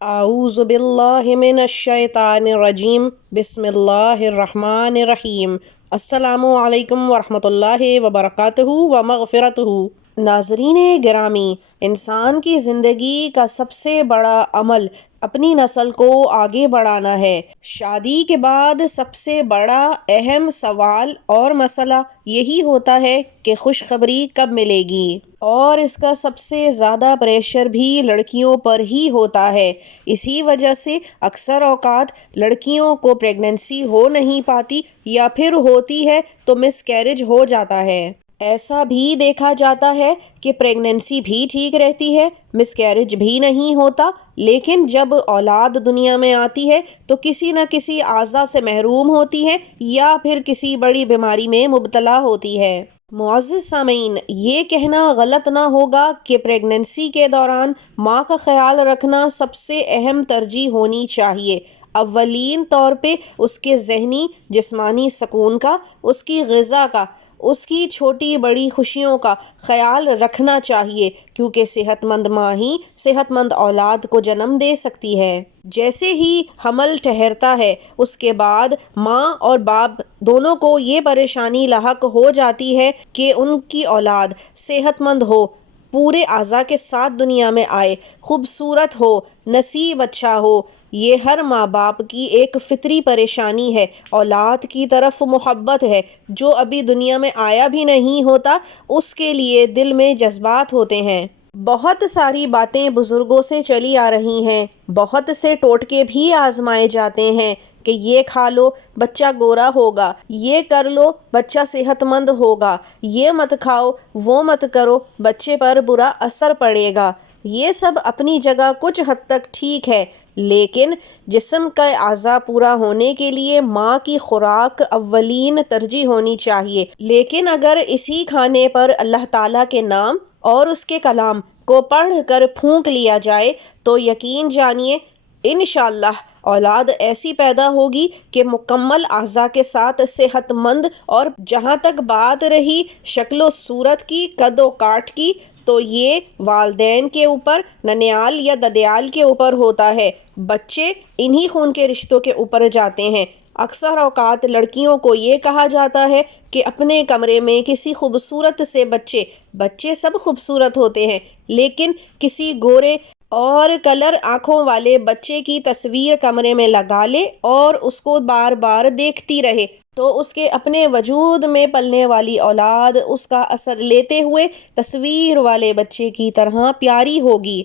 اعوذ باللہ من الشیطان الرجیم بسم اللہ الرحمن الرحیم۔ السلام علیکم ورحمۃ اللہ وبرکاتہ ومغفرتہ۔ ناظرین گرامی، انسان کی زندگی کا سب سے بڑا عمل اپنی نسل کو آگے بڑھانا ہے۔ شادی کے بعد سب سے بڑا اہم سوال اور مسئلہ یہی ہوتا ہے کہ خوشخبری کب ملے گی، اور اس کا سب سے زیادہ پریشر بھی لڑکیوں پر ہی ہوتا ہے۔ اسی وجہ سے اکثر اوقات لڑکیوں کو پریگننسی ہو نہیں پاتی، یا پھر ہوتی ہے تو مس کیریج ہو جاتا ہے۔ ایسا بھی دیکھا جاتا ہے کہ پریگننسی بھی ٹھیک رہتی ہے، مس کیریج بھی نہیں ہوتا، لیکن جب اولاد دنیا میں آتی ہے تو کسی نہ کسی اعضاء سے محروم ہوتی ہے یا پھر کسی بڑی بیماری میں مبتلا ہوتی ہے۔ معزز سامعین، یہ کہنا غلط نہ ہوگا کہ پریگننسی کے دوران ماں کا خیال رکھنا سب سے اہم ترجیح ہونی چاہیے۔ اولین طور پہ اس کے ذہنی جسمانی سکون کا، اس کی غذا کا، اس کی چھوٹی بڑی خوشیوں کا خیال رکھنا چاہیے، کیونکہ صحت مند ماں ہی صحت مند اولاد کو جنم دے سکتی ہے۔ جیسے ہی حمل ٹھہرتا ہے، اس کے بعد ماں اور باپ دونوں کو یہ پریشانی لاحق ہو جاتی ہے کہ ان کی اولاد صحت مند ہو، پورے اعضاء کے ساتھ دنیا میں آئے، خوبصورت ہو، نصیب اچھا ہو۔ یہ ہر ماں باپ کی ایک فطری پریشانی ہے۔ اولاد کی طرف محبت ہے۔ جو ابھی دنیا میں آیا بھی نہیں ہوتا، اس کے لیے دل میں جذبات ہوتے ہیں۔ بہت ساری باتیں بزرگوں سے چلی آ رہی ہیں، بہت سے ٹوٹکے بھی آزمائے جاتے ہیں کہ یہ کھا لو بچہ گورا ہوگا، یہ کر لو بچہ صحت مند ہوگا، یہ مت کھاؤ وہ مت کرو بچے پر برا اثر پڑے گا۔ یہ سب اپنی جگہ کچھ حد تک ٹھیک ہے، لیکن جسم کا اعضاء پورا ہونے کے لیے ماں کی خوراک اولین ترجیح ہونی چاہیے۔ لیکن اگر اسی کھانے پر اللہ تعالیٰ کے نام اور اس کے کلام کو پڑھ کر پھونک لیا جائے تو یقین جانیے انشاءاللہ اولاد ایسی پیدا ہوگی کہ مکمل اعضاء کے ساتھ صحت مند۔ اور جہاں تک بات رہی شکل و صورت کی، قد و کاٹ کی، تو یہ والدین کے اوپر، ننیال یا ددیال کے اوپر ہوتا ہے۔ بچے انہی خون کے رشتوں کے اوپر جاتے ہیں۔ اکثر اوقات لڑکیوں کو یہ کہا جاتا ہے کہ اپنے کمرے میں کسی خوبصورت سے بچے سب خوبصورت ہوتے ہیں، لیکن کسی گورے اور کلر آنکھوں والے بچے کی تصویر کمرے میں لگا لے اور اس کو بار بار دیکھتی رہے تو اس کے اپنے وجود میں پلنے والی اولاد اس کا اثر لیتے ہوئے تصویر والے بچے کی طرح پیاری ہوگی۔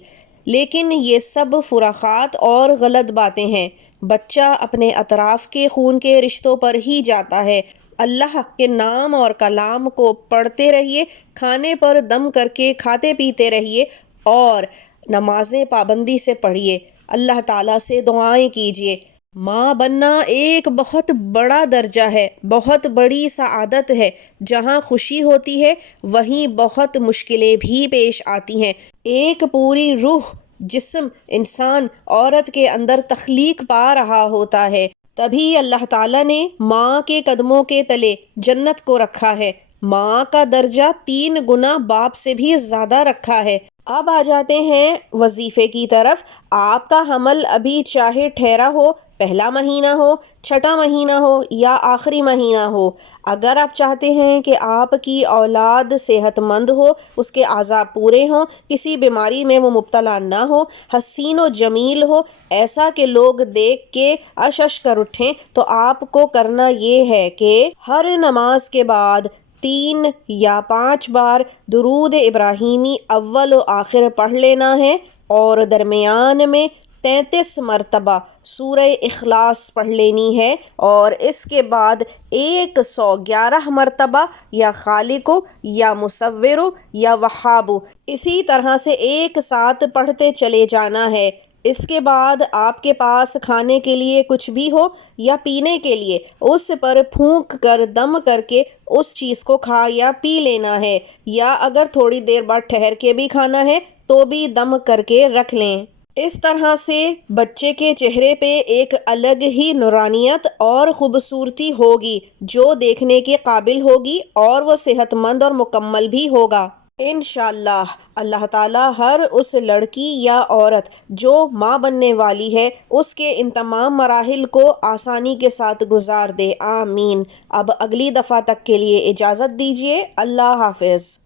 لیکن یہ سب خرافات اور غلط باتیں ہیں۔ بچہ اپنے اطراف کے خون کے رشتوں پر ہی جاتا ہے۔ اللہ کے نام اور کلام کو پڑھتے رہیے، کھانے پر دم کر کے کھاتے پیتے رہیے، اور نمازیں پابندی سے پڑھیے، اللہ تعالیٰ سے دعائیں کیجیے۔ ماں بننا ایک بہت بڑا درجہ ہے، بہت بڑی سعادت ہے۔ جہاں خوشی ہوتی ہے وہیں بہت مشکلیں بھی پیش آتی ہیں۔ ایک پوری روح، جسم، انسان عورت کے اندر تخلیق پا رہا ہوتا ہے، تبھی اللہ تعالیٰ نے ماں کے قدموں کے تلے جنت کو رکھا ہے۔ ماں کا درجہ 3 گنا باپ سے بھی زیادہ رکھا ہے۔ اب آ جاتے ہیں وظیفے کی طرف۔ آپ کا حمل ابھی چاہے ٹھہرا ہو، پہلا مہینہ ہو، چھٹا مہینہ ہو یا آخری مہینہ ہو، اگر آپ چاہتے ہیں کہ آپ کی اولاد صحت مند ہو، اس کے اعضاء پورے ہوں، کسی بیماری میں وہ مبتلا نہ ہو، حسین و جمیل ہو، ایسا کہ لوگ دیکھ کے اش اش کر اٹھیں، تو آپ کو کرنا یہ ہے کہ ہر نماز کے بعد 3 یا 5 بار درود ابراہیمی اول و آخر پڑھ لینا ہے، اور درمیان میں 33 مرتبہ سورہ اخلاص پڑھ لینی ہے، اور اس کے بعد 111 مرتبہ یا خالقو یا مصورو یا وہابو، اسی طرح سے ایک ساتھ پڑھتے چلے جانا ہے۔ اس کے بعد آپ کے پاس کھانے کے لیے کچھ بھی ہو یا پینے کے لیے، اس پر پھونک کر دم کر کے اس چیز کو کھا یا پی لینا ہے، یا اگر تھوڑی دیر بعد ٹھہر کے بھی کھانا ہے تو بھی دم کر کے رکھ لیں۔ اس طرح سے بچے کے چہرے پہ ایک الگ ہی نورانیت اور خوبصورتی ہوگی جو دیکھنے کے قابل ہوگی، اور وہ صحت مند اور مکمل بھی ہوگا۔ انشاءاللہ اللہ تعالیٰ ہر اس لڑکی یا عورت جو ماں بننے والی ہے اس کے ان تمام مراحل کو آسانی کے ساتھ گزار دے، آمین۔ اب اگلی دفعہ تک کے لیے اجازت دیجیے، اللہ حافظ۔